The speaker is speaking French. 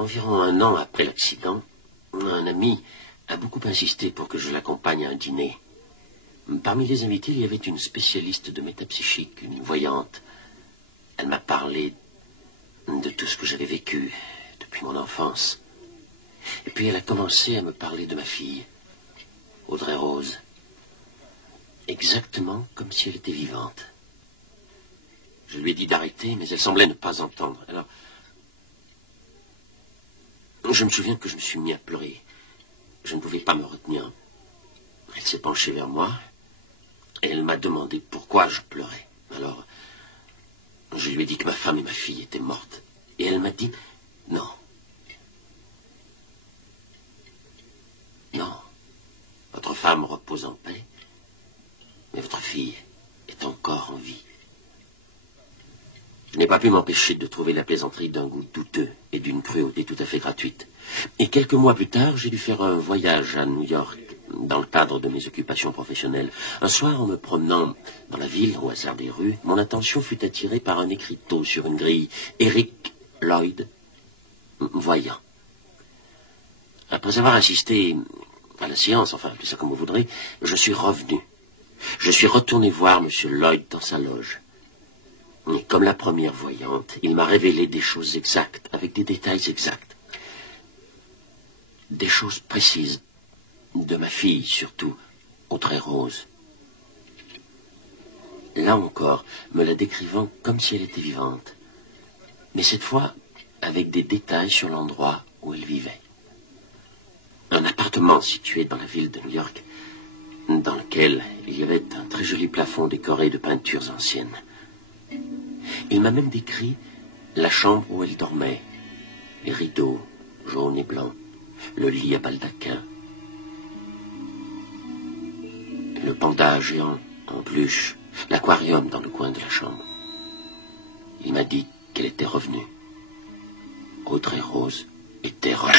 Environ un an après l'accident, un ami a beaucoup insisté pour que je l'accompagne à un dîner. Parmi les invités, il y avait une spécialiste de métapsychique, une voyante. Elle m'a parlé de tout ce que j'avais vécu depuis mon enfance. Et puis elle a commencé à me parler de ma fille, Audrey Rose. Exactement comme si elle était vivante. Je lui ai dit d'arrêter, mais elle semblait ne pas entendre. Alors, je me souviens que je me suis mis à pleurer. Je ne pouvais pas me retenir. Elle s'est penchée vers moi et elle m'a demandé pourquoi je pleurais. Alors, je lui ai dit que ma femme et ma fille étaient mortes. Et elle m'a dit non. Non. Votre femme repose en paix, mais votre fille est encore en vie. Je n'ai pas pu m'empêcher de trouver la plaisanterie d'un goût douteux et d'une cruauté tout à fait gratuite. Et quelques mois plus tard, j'ai dû faire un voyage à New York, dans le cadre de mes occupations professionnelles. Un soir, en me promenant dans la ville, au hasard des rues, mon attention fut attirée par un écriteau sur une grille. Eric Lloyd, voyant. Après avoir assisté à la séance, enfin, appelez ça comme vous voudrez, je suis revenu. Je suis retourné voir M. Lloyd dans sa loge. Et comme la première voyante, il m'a révélé des choses exactes, avec des détails exacts. Des choses précises, de ma fille surtout, Audrey Rose. Là encore, me la décrivant comme si elle était vivante, mais cette fois avec des détails sur l'endroit où elle vivait. Un appartement situé dans la ville de New York, dans lequel il y avait un très joli plafond décoré de peintures anciennes. Il m'a même décrit la chambre où elle dormait, les rideaux jaunes et blancs, le lit à baldaquin, le panda géant en peluche, l'aquarium dans le coin de la chambre. Il m'a dit qu'elle était revenue. Audrey Rose était revenue.